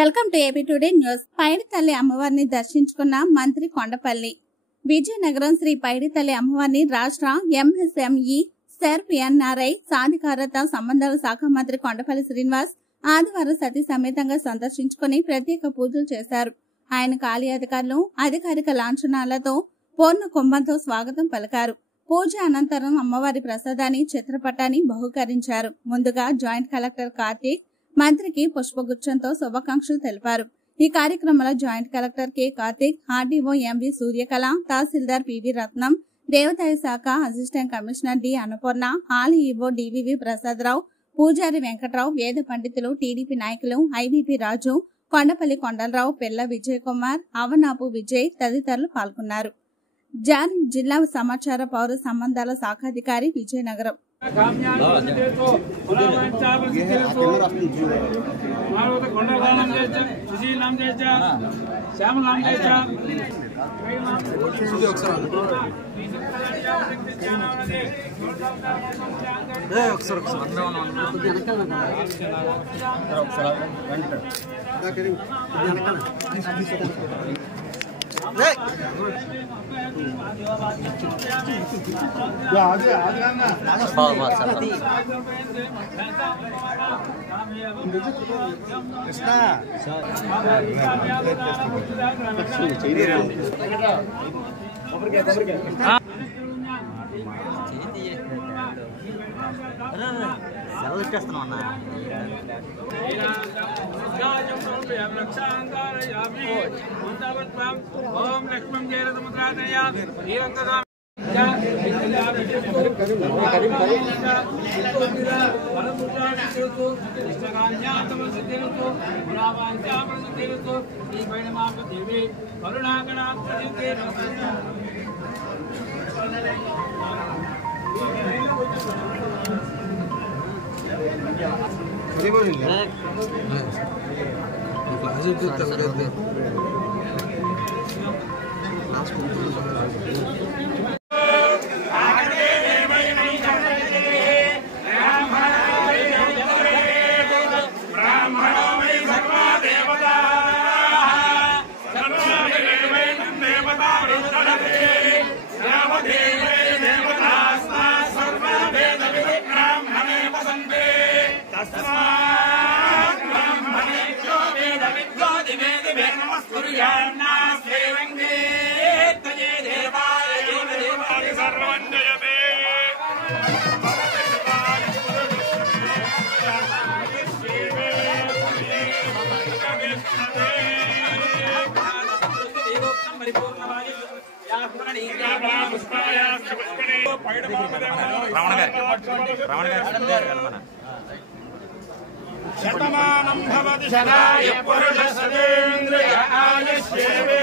Welcome to AP today news. Paidi Thalli అమ్మవారిని దర్శించుకున్న మంత్రి కొండపల్లి. విజయనగరం శ్రీ పైడి తల్లి అమ్మవారిని రాష్ట్ర ఎంఎస్ఎంఈ సెర్ప్ ఎన్ఆర్ఐ సాధికారత సంబంధాల శాఖ మంత్రి కొండపల్లి శ్రీనివాస్ ఆదివారం సతీ సమేతంగా సందర్శించుకుని ప్రత్యేక పూజలు చేశారు. ఆయన ఆలయ అధికారులు అధికారిక లాంఛనాలతో పూర్ణ కుంభంతో స్వాగతం పలికారు. పూజ అనంతరం అమ్మవారి ప్రసాదాన్ని చిత్రపటాన్ని బహుకరించారు. ముందుగా జాయింట్ కలెక్టర్ కార్తీక్ మంత్రికి పుష్పగుచ్చంతో శుభాకాంక్షలు తెలిపారు. ఈ కార్యక్రమంలో joint collector K Karthik, RDO MV Suryakala, tahsildar PV Ratnam, దేవాదాయ శాఖ అసిస్టెంట్ కమిషనర్ డి అన్నపూర్ణ, ఆలయ ఈవో డివివి ప్రసాదరావు, పూజారి వెంకట్రావు, వేద పండితులు, టీడీపీ నాయకులు ఐవీపీ రాజు, కొండపల్లి కొండలరావు, పిల్ల విజయ్ కుమార్, అవనాపు విజయ్ తదితరులు పాల్గొన్నారు. జారీ జిల్లా సమాచార పౌర సంబంధాల శాఖాధికారి విజయనగరం. ఓం లక్ష్మం జయరథముద్రాదయా శతమానం భవతి శతాయ పురుష సతేంద్రియ ఆయుష్యేవే